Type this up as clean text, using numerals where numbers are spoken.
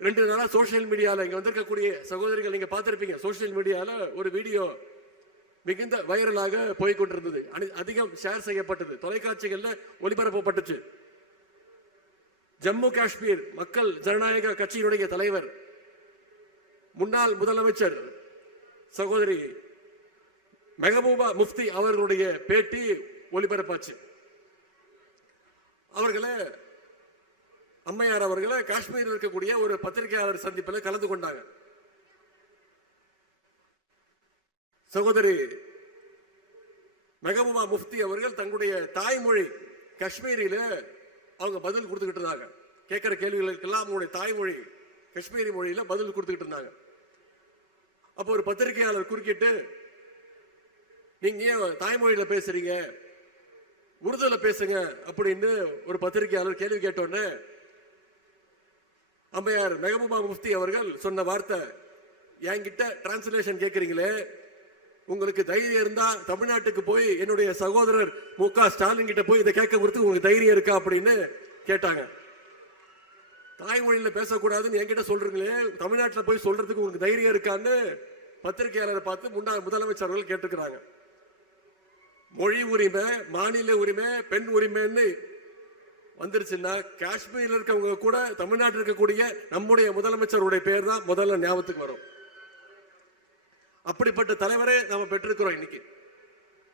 2 நாளா சோசியல் மீடியால இங்க வந்திருக்கக்கூடிய சகோதரிகள் நீங்க பார்த்திருப்பீங்க. சோசியல் மீடியால ஒரு வீடியோ மிகுந்த வைரலாக போய்கொண்டிருந்தது. அதிகம் ஷேர் செய்யப்பட்டது, தொலைக்காட்சிகள்ல ஒளிபரப்பப்பட்டுச்சு. ஜம்மு காஷ்மீர் மக்கள் ஜனநாயக கட்சியினுடைய தலைவர், முன்னாள் முதலமைச்சர் சகோதரி மெஹபூபா முஃப்தி அவர்களுடைய பேட்டி ஒளிபரப்பாச்சு. அவர்களை அம்மையார் அவர்களை காஷ்மீரில் இருக்கக்கூடிய ஒரு பத்திரிகையாளர் சந்திப்பில் கலந்து கொண்டாங்க. சகோதரி மெஹபூபா முஃப்தி அவர்கள் தங்களுடைய தாய்மொழி காஷ்மீரியில அவங்க பதில் கொடுத்துக்கிட்டு இருந்தாங்க. கேட்கிற கேள்விகளுக்கெல்லாம் அவங்களுடைய தாய்மொழி காஷ்மீரி மொழியில பதில் கொடுத்துக்கிட்டு இருந்தாங்க. அப்போ ஒரு பத்திரிகையாளர் குறுக்கிட்டு, நீங்க ஏன் தாய்மொழியில பேசுறீங்க, உருதுல பேசுங்க அப்படின்னு ஒரு பத்திரிகையாளர் கேள்வி கேட்டோன்னு அம்மையார் மெஹபூபா முஃப்தி அவர்கள் சொன்ன வார்த்தை, என்கிட்ட டிரான்ஸ்லேஷன் கேட்கறீங்களே, உங்களுக்கு தைரியம் இருந்தா தமிழ்நாட்டுக்கு போய் என்னுடைய சகோதரர் மு.க. ஸ்டாலின் கிட்ட போய் இதை கேட்க கொடுத்து உங்களுக்கு தைரியம் இருக்கா அப்படின்னு கேட்டாங்க. தாய்மொழியில பேசக்கூடாதுன்னு என்கிட்ட சொல்றீங்களே, தமிழ்நாட்டில் போய் சொல்றதுக்கு உங்களுக்கு தைரியம் இருக்கான்னு பத்திரிகையாளரை பார்த்து முன்னாள் முதலமைச்சர்கள் கேட்டுக்கிறாங்க. மொழி உரிமை, மாநில உரிமை, பெண் உரிமைன்னு வந்துருச்சுன்னா காஷ்மீர்ல இருக்கவங்க கூட தமிழ்நாட்டில் இருக்கக்கூடிய நம்முடைய முதலமைச்சருடைய பேர் தான் முதல்ல ஞாபகத்துக்கு வரும். அப்படிப்பட்ட தலைவரே நாம பெற்றிருக்கிறோம் இன்னைக்கு.